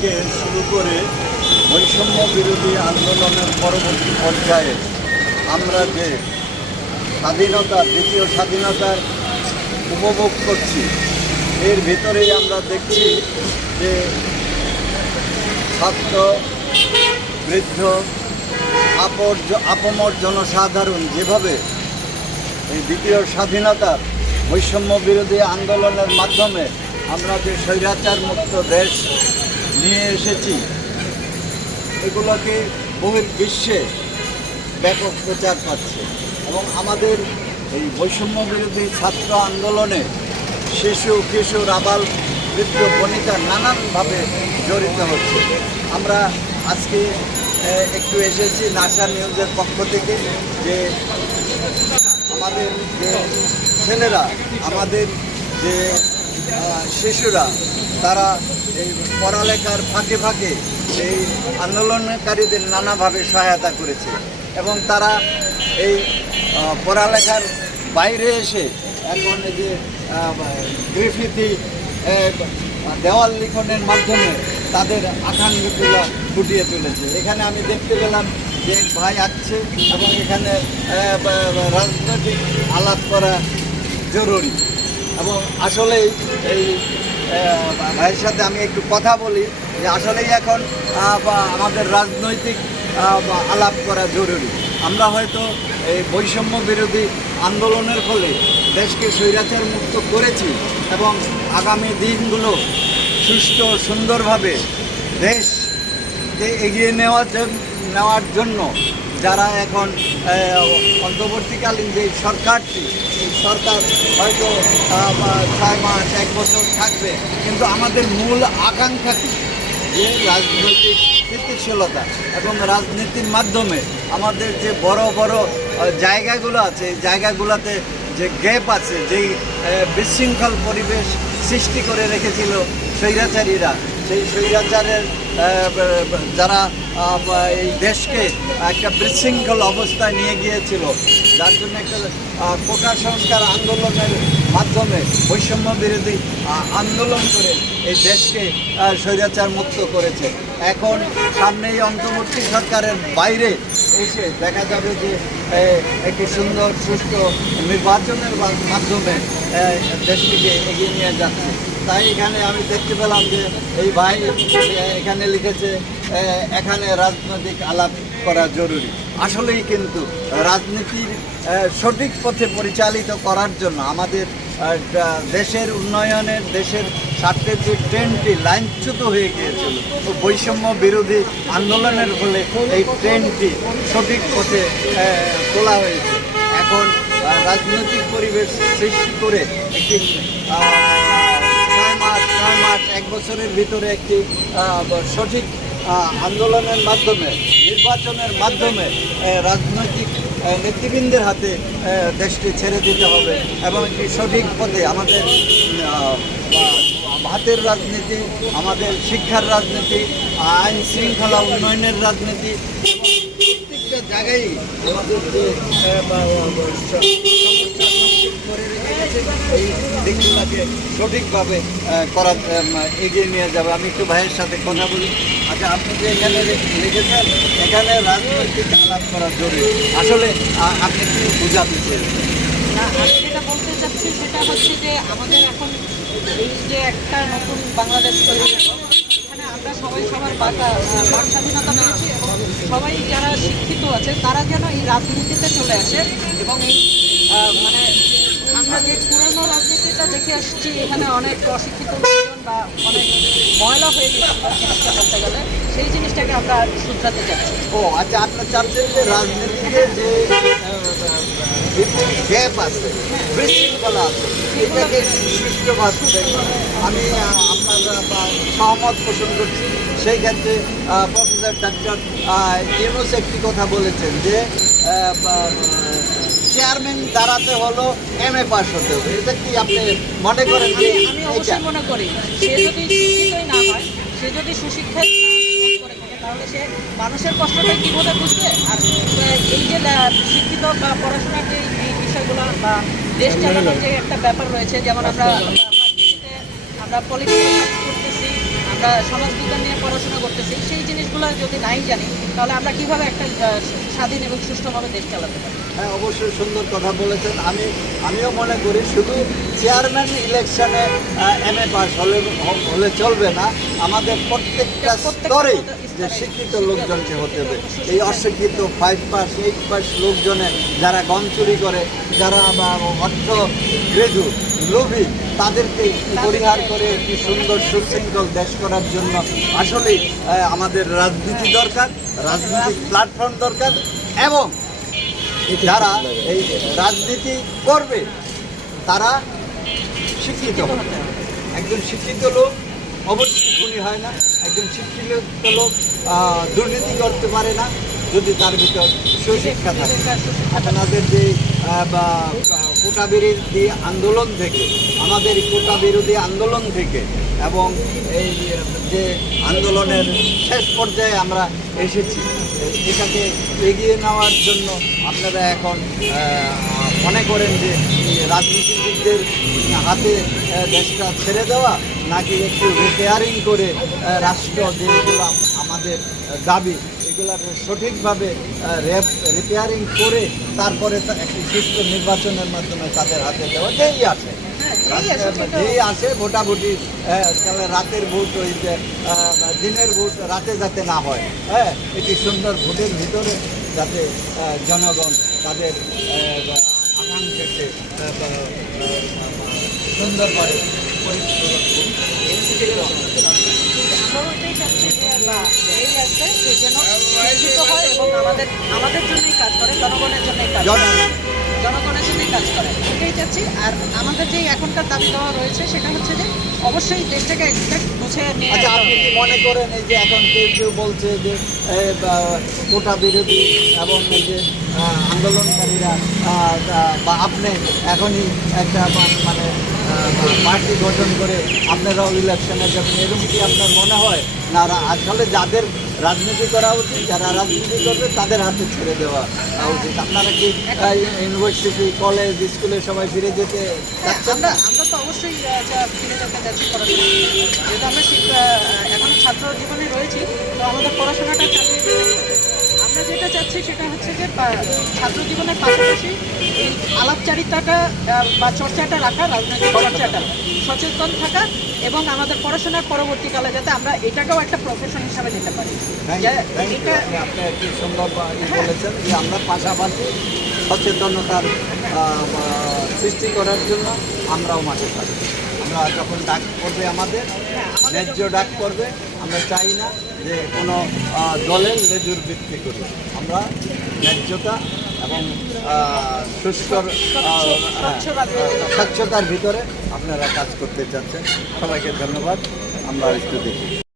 থেকে শুরু করে বৈষম্য বিরোধী আন্দোলনের পরবর্তী পর্যায়ে আমরা যে স্বাধীনতা, দ্বিতীয় স্বাধীনতার উপভোগ করছি, এর ভিতরেই আমরা দেখছি যে ছাত্র, বৃদ্ধ আপর আপমর জনসাধারণ যেভাবে এই দ্বিতীয় স্বাধীনতার বৈষম্য বিরোধী আন্দোলনের মাধ্যমে আমরা যে স্বৈরাচার মুক্ত দেশ নিয়ে এসেছি। এগুলোকে বহির্বিশ্বে ব্যাপক প্রচার পাচ্ছে এবং আমাদের এই বৈষম্য বিরোধী ছাত্র আন্দোলনে শিশু, কিশোর, আবাল, বৃদ্ধ বনিতা নানানভাবে জড়িত হচ্ছে। আমরা আজকে একটু এসেছি নাসা নিউজের পক্ষ থেকে যে আমাদের যে ছেলেরা, আমাদের যে শিশুরা, তারা এই পড়ালেখার ফাঁকে ফাঁকে এই আন্দোলনকারীদের নানাভাবে সহায়তা করেছে এবং তারা এই পড়ালেখার বাইরে এসে এখন যে গ্রিফিতি দেওয়াল লিখনের মাধ্যমে তাদের আকাঙ্ক্ষাগুলো ফুটিয়ে তুলেছে। এখানে আমি দেখতে পেলাম যে ভাই আসছে এবং এখানে রাজনৈতিক আলাপ করা জরুরি। এবং আসলেই এই ভাইয়ের সাথে আমি একটু কথা বলি যে আসলেই এখন আমাদের রাজনৈতিক আলাপ করা জরুরি। আমরা হয়তো এই বৈষম্য বিরোধী আন্দোলনের ফলে দেশকে স্বৈরাচার মুক্ত করেছি এবং আগামী দিনগুলো সুষ্ঠু, সুন্দরভাবে দেশ এগিয়ে নেওয়ার নেওয়ার জন্য যারা এখন অন্তর্বর্তীকালীন যে সরকারটি সরকার হয়তো ছয় মাস, এক বছর থাকবে। কিন্তু আমাদের মূল আকাঙ্ক্ষা কি যে রাজনৈতিক স্থিতিশীলতা এবং রাজনীতির মাধ্যমে আমাদের যে বড় বড় জায়গাগুলো আছে জায়গাগুলোতে যে গ্যাপ আছে, যেই বিশৃঙ্খল পরিবেশ সৃষ্টি করে রেখেছিল স্বৈরাচারীরা, সেই স্বৈরাচারের যারা এই দেশকে একটা বিশৃঙ্খল অবস্থায় নিয়ে গিয়েছিল, যার জন্য একটা কোটা সংস্কার আন্দোলনের মাধ্যমে বৈষম্য বিরোধী আন্দোলন করে এই দেশকে স্বৈরাচার মুক্ত করেছে। এখন সামনে এই অন্তর্বর্তী সরকারের বাইরে এসে দেখা যাবে যে একটি সুন্দর, সুষ্ঠু নির্বাচনের মাধ্যমে দেশটিকে এগিয়ে নিয়ে যাচ্ছে। তাই এখানে আমি দেখতে পেলাম যে এই ভাই এখানে লিখেছে এখানে রাজনৈতিক আলাপ করা জরুরি। আসলেই কিন্তু রাজনীতির সঠিক পথে পরিচালিত করার জন্য আমাদের দেশের উন্নয়নের, দেশের স্বার্থের যে ট্রেনটি লাইনচ্যুত হয়ে গিয়েছিল তো বৈষম্য বিরোধী আন্দোলনের ফলে এই ট্রেনটি সঠিক পথে তোলা হয়েছে। এখন রাজনৈতিক পরিবেশ সৃষ্টি করে একটি ছয় মাস, এক বছরের ভিতরে একটি সঠিক আন্দোলনের মাধ্যমে, নির্বাচনের মাধ্যমে রাজনৈতিক নেতৃবৃন্দের হাতে দেশটি ছেড়ে দিতে হবে এবং একটি সঠিক পথে আমাদের ভাতের রাজনীতি, আমাদের শিক্ষার রাজনীতি, আইন শৃঙ্খলা উন্নয়নের রাজনীতি প্রত্যেকটা জায়গায় আমাদের যে সমস্যা এই দিকগুলোকে সঠিকভাবে করা এগিয়ে নিয়ে যাবে। আমি একটু ভাইয়ের সাথে কথা বলি। আচ্ছা আপনি যে এখানে লিখেছেন এখানে রাজনৈতিক আলাপ করা জরুরি। আসলে আপনি কি বোঝাতে চেয়েছেন আমি যেটা বলতে চাচ্ছি সেটা হচ্ছে যে, আমাদের এখন এই যে একটা নতুন বাংলাদেশ তৈরি এখানে আমরা সবাই সবার বাক স্বাধীনতা পেয়েছি এবং সবাই যারা শিক্ষিত আছে, তারা যেন এই রাজনীতিতে চলে আসে এবং এই মানে আমরা যে পুরনো রাজনীতিটা দেখে আসছি, এখানে অনেক অশিক্ষিত বা অনেক ময়লা হয়ে গেছে গেলে, সেই জিনিসটাকে আমরা ও আচ্ছা আপনার যে রাজনীতিতে যে গ্যাপ আছে, বিশৃঙ্খলা আছে। আমি আপনার সহমত পোষণ করছি, সেই ক্ষেত্রে প্রফেসর ডাক্তার ইউনুস একটি কথা বলেছেন যে চেয়ারম্যান দাঁড়াতে হলো এম এ পাস হতে হবে। এটা কি আপনি মনে করেন? যে আমি অবশ্যই মনে করি। সে যদি শিক্ষিতই না হয় সে যদি সুশিক্ষায় তাহলে সে মানুষের কষ্টটাই কীভাবে বুঝবে? আর এই যে শিক্ষিত বা পড়াশোনার যে এই বিষয়গুলো বা দেশ চালানোর যে একটা ব্যাপার রয়েছে যেমন আমরা ভার্সিটিতে আমরা পলিটিক্যাল করতেছি আমরা সমাজবিজ্ঞান নিয়ে পড়াশোনা করতেছি সেই জিনিসগুলো যদি নাই জানি তাহলে আমরা কীভাবে একটা স্বাধীন এবং সুষ্ঠুভাবে দেশ চালাতে পারি? হ্যাঁ অবশ্যই সুন্দর কথা বলেছেন। আমি আমিও মনে করি শুধু চেয়ারম্যান ইলেকশনে এম এ পাস হলে হলে চলবে না। আমাদের প্রত্যেকটা স্তরে যে শিক্ষিত লোকজনকে হতে হবে। এই অশিক্ষিত ফাইভ পাস এইট পাস লোকজনের যারা গম চুরি করে যারা বা অর্থ গ্রেজু লোভী তাদেরকে পরিহার করে একটি সুন্দর সুশৃঙ্খল দেশ করার জন্য আসলেই আমাদের রাজনীতি দরকার রাজনৈতিক প্ল্যাটফর্ম দরকার এবং যারা এই রাজনীতি করবে, তারা শিক্ষিত হবে। একজন শিক্ষিত লোক অবশ্যই খুনি হয় না, একজন শিক্ষিত লোক দুর্নীতি করতে পারে না, যদি তার ভিতর সুশিক্ষা থাকে। আপনাদের যে কোটা বিরোধী আন্দোলন থেকে, আমাদের কোটা বিরোধী আন্দোলন থেকে এবং এই যে আন্দোলনের শেষ পর্যায়ে আমরা এসেছি। এটাকে এগিয়ে নেওয়ার জন্য আপনারা এখন মনে করেন যে রাজনীতিবিদদের হাতে দেশটা ছেড়ে দেওয়া নাকি একটু রিপেয়ারিং করে রাষ্ট্র যেগুলো আমাদের দাবি, এগুলার সঠিকভাবে রিপেয়ারিং করে তারপরে একটি সুস্থ নির্বাচনের মাধ্যমে তাদের হাতে দেওয়া যেই আছে। যেই আসে ভোটাভুটি রাতের ভোট ওই যে দিনের ভোট রাতে যাতে না হয় হ্যাঁ এটি সুন্দর ভোটের ভিতরে যাতে জনগণ তাদের আকাঙ্ক্ষাকে করুক। এই আমাদের জন্যই কাজ করে জনগণের জন্যই কাজ করে জনগণের জন্যই কাজ করে। এটাই চাচ্ছি। আর আমাদের যে এখনকার দাবি দেওয়া রয়েছে সেটা হচ্ছে যে অবশ্যই দেশটাকে গুছিয়ে নিয়ে আচ্ছা আপনি কি মনে করেন এই যে এখন কেউ কেউ বলছে যে কোটা বিরোধী এবং এই যে আন্দোলনকারীরা বা আপনি এখনই একটা মানে পার্টি গঠন করে আপনারাও ইলেকশনে যাবেন এরকম কি আপনার মনে হয়? না আসলে যাদের রাজনীতি করা উচিত, যারা রাজনীতি করবে তাদের হাতে ছেড়ে দেওয়া উচিত। আপনারা কি ইউনিভার্সিটি, কলেজ স্কুলে সবাই ফিরে যেতে চাচ্ছেন আমরা আমরা তো অবশ্যই ফিরে যেতে যাচ্ছি পড়াশোনা। যেহেতু আমরা এখনও ছাত্র জীবনে রয়েছি, তো আমাদের পড়াশোনাটা চালিয়ে আমরা যেটা চাচ্ছি সেটা হচ্ছে যে ছাত্র জীবনের পাশাপাশি আলাপচারিতাটা বা চর্চাটা রাখা রাজনৈতিক চর্চাটা সচেতন থাকা এবং আমাদের পড়াশোনার পরবর্তীকালে যাতে আমরা এটাকেও একটা প্রফেশন হিসাবে নিতে পারি। Thank যে you, thank you. এটা আপনি আপনি একটি সুন্দর বা- ই বলেছেন যে আমরা পাশাপাশি সচেতনতার সৃষ্টি করার জন্য আমরাও মাঠে থাকব আমরা যখন ডাক করবে আমাদের হ্যাঁ, ন্যায্য ডাক করবে আমরা চাই না যে কোনো দলের লেজুর ভিত্তি করি আমরা ন্যায্যতা এবং রাজনীতি। স্বচ্ছতার ভিতরে আপনারা কাজ করতে চাচ্ছেন সবাইকে ধন্যবাদ আমরা একটু দেখি